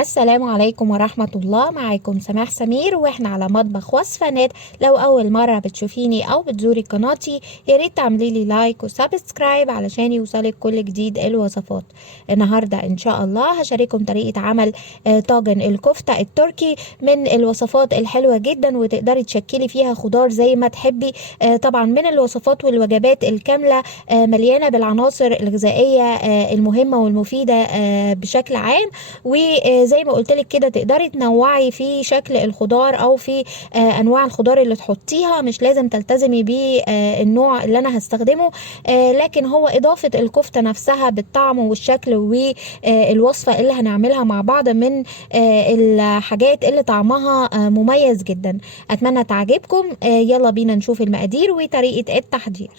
السلام عليكم ورحمة الله. معاكم سماح سمير واحنا على مطبخ وصفات. لو أول مرة بتشوفيني أو بتزوري قناتي ياريت تعملي لي لايك وسبسكرايب علشان يوصلك كل جديد الوصفات. النهاردة إن شاء الله هشارككم طريقة عمل طاجن الكفتة التركي، من الوصفات الحلوة جدا وتقدري تشكلي فيها خضار زي ما تحبي. طبعا من الوصفات والوجبات الكاملة، مليانة بالعناصر الغذائية المهمة والمفيدة بشكل عام. وزي ما قلت لك كده تقدري تنوعي في شكل الخضار او في انواع الخضار اللي تحطيها، مش لازم تلتزمي بالنوع اللي انا هستخدمه، لكن هو اضافة الكفتة نفسها بالطعم والشكل والوصفة اللي هنعملها مع بعض من الحاجات اللي طعمها مميز جدا. اتمنى تعجبكم. يلا بينا نشوف المقادير وطريقة التحضير.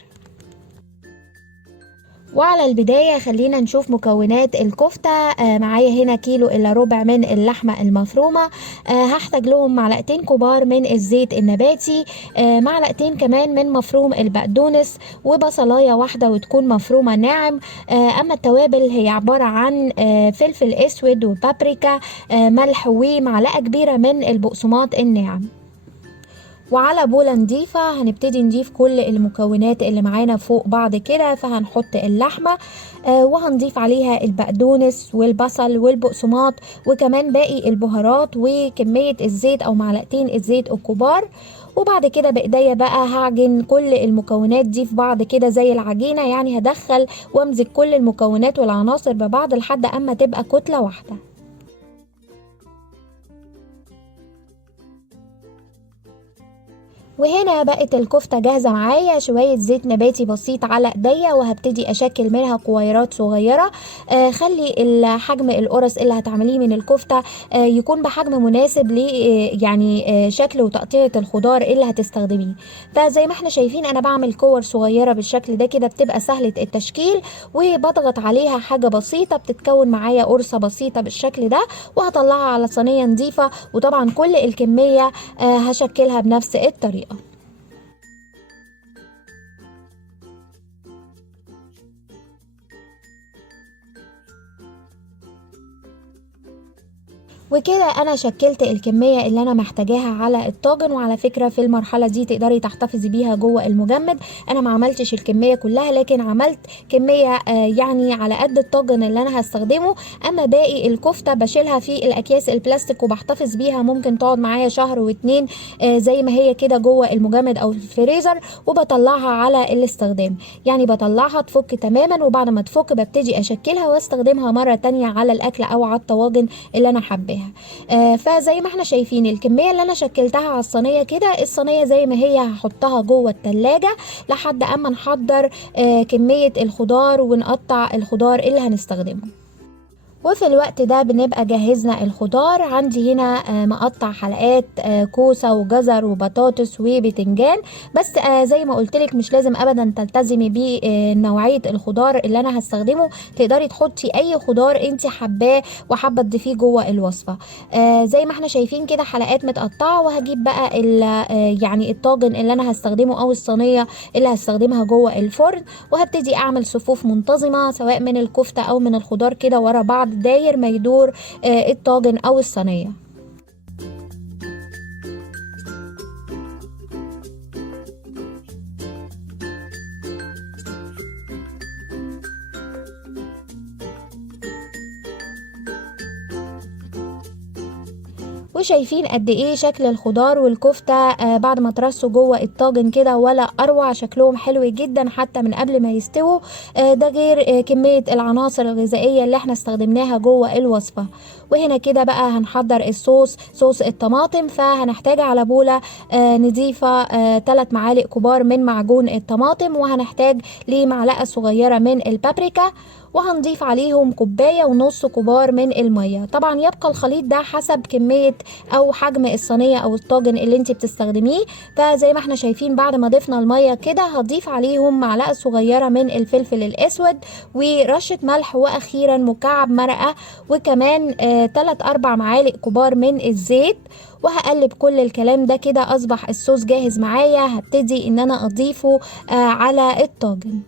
وعلى البداية خلينا نشوف مكونات الكفتة. معايا هنا كيلو إلا ربع من اللحمة المفرومة. هحتاج لهم معلقتين كبار من الزيت النباتي، معلقتين كمان من مفروم البقدونس، وبصلاية واحدة وتكون مفرومة ناعم. أما التوابل هي عبارة عن فلفل أسود وبابريكا، ملح، ومعلقة كبيرة من البقسماط الناعم. وعلى بولة نضيفة هنبتدي نضيف كل المكونات اللي معانا فوق بعض كده. فهنحط اللحمة وهنضيف عليها البقدونس والبصل والبقسماط وكمان باقي البهارات وكمية الزيت او معلقتين الزيت الكبار. وبعد كده بايديا بقى هعجن كل المكونات دي في بعض كده زي العجينة، يعني هدخل وامزج كل المكونات والعناصر ببعض لحد اما تبقى كتلة واحدة. وهنا بقت الكفتة جاهزة معايا، شوية زيت نباتي بسيط على ايديا وهبتدي اشكل منها كويرات صغيرة. خلي حجم القرص اللي هتعمليه من الكفتة يكون بحجم مناسب ل يعني شكل وتقطيعة الخضار اللي هتستخدميه. فزي ما احنا شايفين انا بعمل كور صغيرة بالشكل ده كده، بتبقى سهلة التشكيل وبضغط عليها حاجة بسيطة بتتكون معايا قرصة بسيطة بالشكل ده، وهطلعها على صينية نظيفة. وطبعا كل الكمية هشكلها بنفس الطريقة. وكده انا شكلت الكمية اللي انا محتاجاها على الطاجن. وعلى فكرة في المرحلة دي تقدري تحتفظي بيها جوه المجمد. انا ما عملتش الكمية كلها لكن عملت كمية يعني على قد الطاجن اللي انا هستخدمه. اما باقي الكفتة بشيلها في الاكياس البلاستيك وبحتفظ بيها، ممكن تقعد معايا شهر واتنين زي ما هي كده جوه المجمد او الفريزر، وبطلعها على الاستخدام. يعني بطلعها تفك تماما، وبعد ما تفك ببتدي اشكلها واستخدمها مرة تانية على الاكل او على الطواجن اللي انا حباها. فزي ما احنا شايفين الكمية اللي انا شكلتها على الصينية كده، الصينية زي ما هي هحطها جوه التلاجة لحد اما نحضر كمية الخضار ونقطع الخضار اللي هنستخدمه. وفي الوقت ده بنبقى جهزنا الخضار. عندي هنا مقطع حلقات كوسة وجزر وبطاطس وبتنجان. بس زي ما قلتلك مش لازم ابدا تلتزمي بنوعية الخضار اللي انا هستخدمه، تقدري تحطي اي خضار انت حباه وحابة تضيفيه جوه الوصفة. زي ما احنا شايفين كده حلقات متقطعة. وهجيب بقى يعني الطاجن اللي انا هستخدمه او الصينية اللي هستخدمها جوه الفرن، وهبتدي اعمل صفوف منتظمة سواء من الكفتة او من الخضار كده ورا بعض داير ما يدور الطاجن او الصينيه. وشايفين قد ايه شكل الخضار والكفتة بعد ما ترصوا جوه الطاجن كده ولا اروع، شكلهم حلو جدا حتى من قبل ما يستووا. ده غير كمية العناصر الغذائية اللي احنا استخدمناها جوه الوصفة. وهنا كده بقى هنحضر صوص الطماطم. فهنحتاج على بولة نضيفة 3 معالق كبار من معجون الطماطم، وهنحتاج لمعلقة صغيرة من البابريكا، وهنضيف عليهم كوباية ونص كبار من المية. طبعا يبقى الخليط ده حسب كمية او حجم الصينية او الطاجن اللي انت بتستخدميه. فزي ما احنا شايفين بعد ما ضفنا المية كده هضيف عليهم معلقة صغيرة من الفلفل الاسود ورشة ملح، واخيرا مكعب مرقة، وكمان 3-4 معالق كبار من الزيت. وهقلب كل الكلام ده كده. اصبح الصوص جاهز معايا، هبتدي ان انا اضيفه على الطاجن.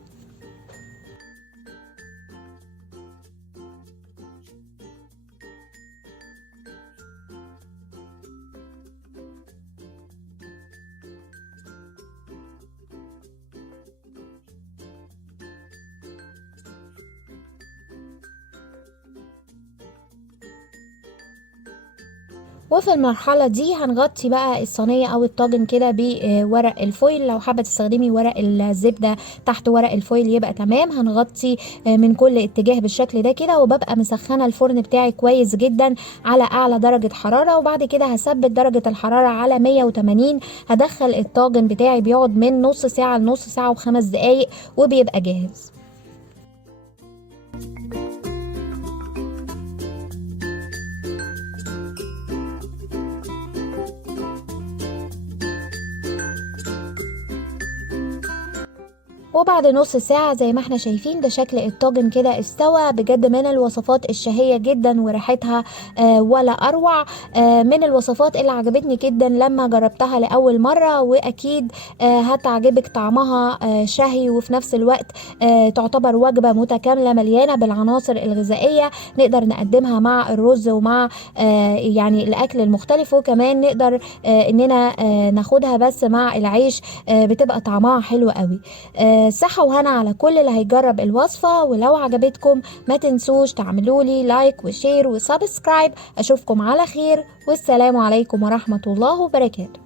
وفي المرحلة دي هنغطي بقى الصينية او الطاجن كده بورق الفويل. لو حابة تستخدمي ورق الزبدة تحت ورق الفويل يبقى تمام. هنغطي من كل اتجاه بالشكل ده كده، وببقى مسخنة الفرن بتاعي كويس جدا على اعلى درجة حرارة، وبعد كده هثبت درجة الحرارة على 180. هدخل الطاجن بتاعي بيقعد من نص ساعة لنص ساعة و5 دقايق وبيبقى جاهز. وبعد نص ساعة زي ما احنا شايفين ده شكل الطاجن كده استوى. بجد من الوصفات الشهية جدا وريحتها ولا أروع. من الوصفات اللي عجبتني جدا لما جربتها لأول مرة، وأكيد هتعجبك. طعمها شهي وفي نفس الوقت تعتبر وجبة متكاملة مليانة بالعناصر الغذائية. نقدر نقدمها مع الرز ومع يعني الأكل المختلف، وكمان نقدر إننا ناخدها بس مع العيش. بتبقى طعمها حلو قوي. صحة وهنا على كل اللي هيجرب الوصفة. ولو عجبتكم ما تنسوش تعملولي لايك وشير وسبسكرايب. أشوفكم على خير، والسلام عليكم ورحمة الله وبركاته.